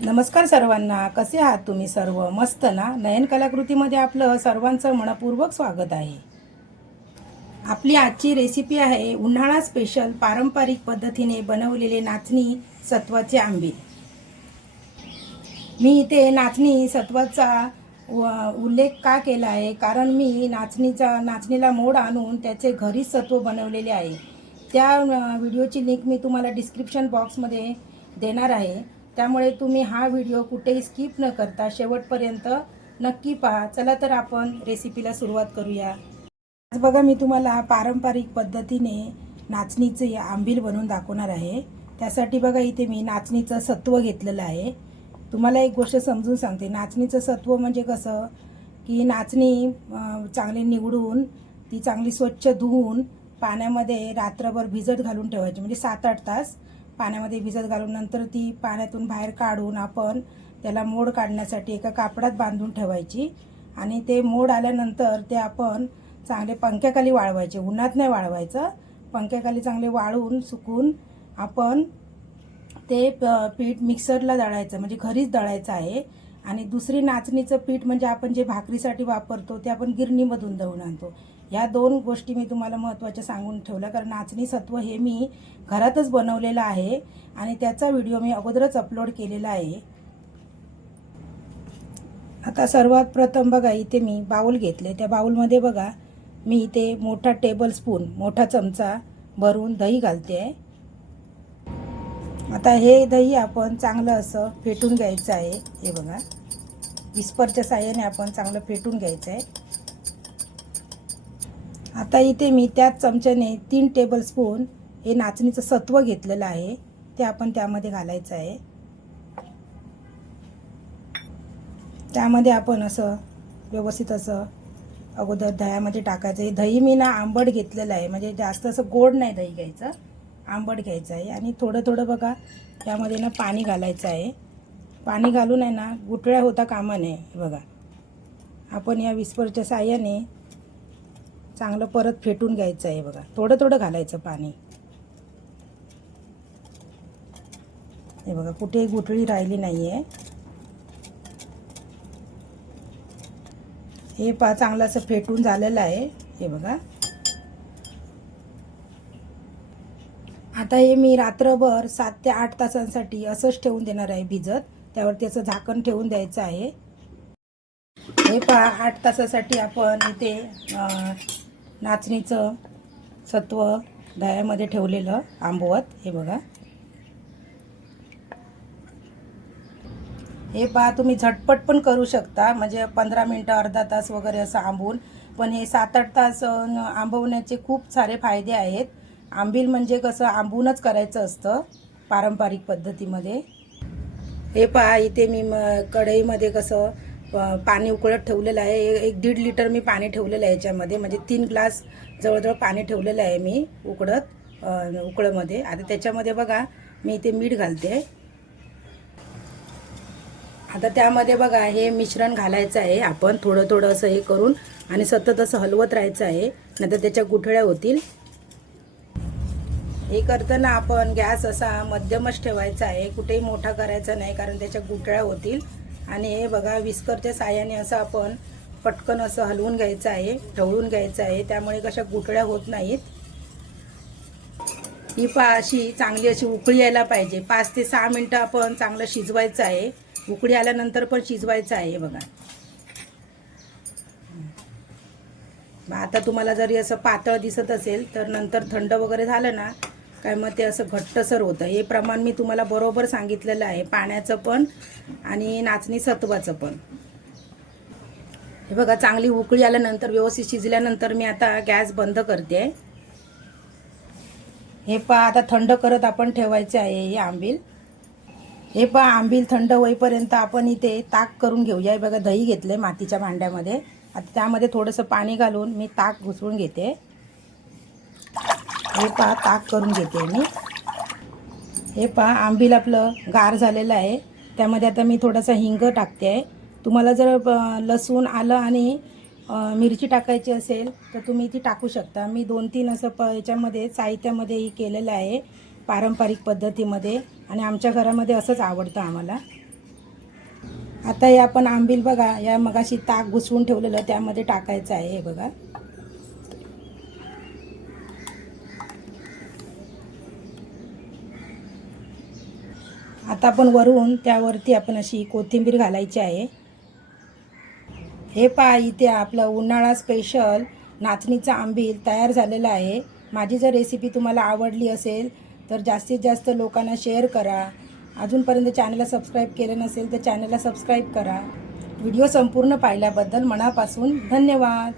नमस्कार सर्वांना, कसे आहात तुम्ही सर्व? मस्त ना? नयन कलाकृतीमध्ये आपलं सर्वांचं मनपूर्वक स्वागत आहे. आपली आजची रेसिपी आहे उन्हाळा स्पेशल पारंपरिक पद्धतीने बनवलेले नाचणी सत्वाचे आंबील. मी इथे नाचणी सत्वाचा उल्लेख का केला आहे, कारण मी नाचणीला मोड आणून त्याचे घरीच सत्व बनवलेले आहे. त्या व्हिडिओची लिंक मी तुम्हाला डिस्क्रिप्शन बॉक्समध्ये देणार आहे. त्यामुळे तुम्ही हा व्हिडिओ कुठेही स्किप न करता शेवटपर्यंत नक्की पहा. चला तर आपण रेसिपीला सुरुवात करूया. आज बघा, मी तुम्हाला पारंपरिक पद्धतीने नाचणीचे आंबील बनवून दाखवणार आहे. त्यासाठी बघा, इथे मी नाचणीचं सत्व घेतलेलं आहे. तुम्हाला एक गोष्ट समजून सांगते. नाचणीचं सत्व म्हणजे कसं की नाचणी चांगली निवडून ती चांगली स्वच्छ धुवून पाण्यामध्ये रात्रभर भिजत घालून ठेवायची, म्हणजे 7-8 तास पाण्यामध्ये भिजत घालून नंतर ती पाण्यातून बाहेर काढून आपण त्याला मोड काढण्यासाठी एका कापडात बांधून ठेवायची. आणि ते मोड आल्यानंतर ते आपण चांगले पंख्याखाली वाळवायचे, उन्हात नाही वाळवायचं. पंख्याखाली चांगले वाळून सुकून आपण ते पीठ मिक्सरला दळायचं, म्हणजे घरीच दळायचं आहे. आणि दुसरी नाचणीचं पीठ म्हणजे आपण जे भाकरीसाठी वापरतो ते आपण गिरणीमधून दळून आणतो. ह्या 2 गोष्टी मी तुम्हाला महत्त्वाच्या सांगून ठेवल्या, कारण नाचणी सत्व हे मी घरातच बनवलेलं आहे आणि त्याचा व्हिडिओ मी अगोदरच अपलोड केलेला आहे. आता सर्वात प्रथम बघा, इथे मी बाउल घेतले. त्या बाउलमध्ये बघा, मी इथे मोठा टेबलस्पून, मोठा चमचा भरून दही घालते आहे. आता हे दही आपण चांगलं असं फेटून घ्यायचं आहे. हे बघा, विस्परच्या साहाय्याने आपण चांगलं फेटून घ्यायचं आहे. आता इथे मी त्याच चमच्याने 3 टेबलस्पून हे नाचणीचं सत्व घेतलेलं आहे, ते आपण त्यामध्ये घालायचं आहे. त्यामध्ये आपण असं व्यवस्थित असं अगोदर दह्यामध्ये टाकायचं आहे. दही मी ना आंबट घेतलेलं आहे, म्हणजे जास्त असं गोड नाही दही घ्यायचं, आंबट घ्यायचं आहे. आणि थोडं थोडं बघा, त्यामध्ये ना पाणी घालायचं आहे. पाणी घालून आहे ना गुठळ्या होता कामा नये. बघा, आपण या विस्परच्या साहाय्याने चांगलं परत फेटून घ्यायचं आहे. बघा, थोडं थोडं घालायचं पाणी. हे बघा, कुठेही गुठळी राहिली नाही आहे. हे चांगलं असं फेटून झालेलं आहे. हे बघा, आता हे मी रात्रभर 7 ते 8 तासांसाठी असंच ठेवून देणार आहे भिजत. त्यावर त्याचं झाकण ठेवून द्यायचं आहे. हे 8 तासासाठी आपण इथे नाचणीचं सत्व दह्यामध्ये ठेवलेलं आंबवत. हे बघा, हे तुम्ही झटपट पण करू शकता, म्हणजे 15 मिनटं, अर्धा तास वगैरे असं आंबवून. पण हे 7-8 तास आंबवण्याचे खूप सारे फायदे आहेत. आंबील म्हणजे कसं आंबूनच करायचं असतं पारंपरिक पद्धतीमध्ये. हे इथे मी कढईमध्ये कसं पाणी उकळत ठेवलेलं आहे. 1-1.5 लिटर मी पाणी ठेवलेलं आहे याच्यामध्ये, म्हणजे 3 ग्लास जवळजवळ पाणी ठेवलेलं आहे मी उकळमध्ये. आता त्याच्यामध्ये बघा, मी इथे मीठ घालते. आता त्यामध्ये बघा, हे मिश्रण घालायचं आहे आपण थोडं थोडं असं हे करून, आणि सतत असं हलवत राहायचं आहे, नाहीतर त्याच्या गुठळ्या होतील. हे करताना आपण गॅस असा मध्यमच ठेवायचा आहे, कुठेही मोठा करायचा नाही, कारण त्याच्या गुठळ्या होतील. आणि हे बघा, विस्करच्या साहाय्याने असं आपण पटकन असं हलवून घ्यायचं आहे, ढवळून घ्यायचं आहे, त्यामुळे कशा गुठळ्या होत नाहीत. ही अशी चांगली अशी उकळी यायला पाहिजे. 5 ते 6 मिनटं आपण चांगलं शिजवायचं आहे. उकळी आल्यानंतर पण शिजवायचं आहे. बघा, आता तुम्हाला जरी असं पातळ दिसत असेल तर नंतर थंड वगैरे झालं ना काय, मग ते असं घट्टसर होतं. हे प्रमाण मी तुम्हाला बरोबर सांगितलेलं आहे, पाण्याचं पण आणि नाचणी सत्वाचं पण. हे बघा, चांगली उकळी आल्यानंतर, व्यवस्थित शिजल्यानंतर मी आता गॅस बंद करते. हे आता थंड करत आपण ठेवायचे आहे हे आंबील. हे आंबील थंड होईपर्यंत आपण इथे ताक करून घेऊया. हे बघा, दही घेतले मातीच्या भांड्यामध्ये. आता त्यामध्ये थोडंसं पाणी घालून मी ताक घुसळून घेते. हे ताक करून घेते मी. हे आंबील आपलं गार झालेलं आहे. त्यामध्ये आता मी थोडासा हिंग टाकते आहे. तुम्हाला जर लसूण, आलं आणि मिरची टाकायची असेल तर तुम्ही ती टाकू शकता. मी 2-3 असं याच्यामध्ये साहित्यामध्ये केलेलं आहे पारंपरिक पद्धतीमध्ये, आणि आमच्या घरामध्ये असंच आवडतं आम्हाला. आता हे आपण आंबील बघा, या मगाशी ताक घुसवून ठेवलेलं त्यामध्ये टाकायचं आहे. हे बघा, आता आपण वरून त्यावरती आपण अशी कोथिंबीर घालायची आहे. हे पहा, इथे आपलं उन्हाळा स्पेशल नाचणीचा आंबील तयार झालेला आहे. माझी जर रेसिपी तुम्हाला आवडली असेल तर जास्तीत जास्त लोकांना शेअर करा. अजूनपर्यंत चॅनलला सबस्क्राईब केलं नसेल तर चॅनलला सबस्क्राईब करा. व्हिडिओ संपूर्ण पाहिल्याबद्दल मनापासून धन्यवाद.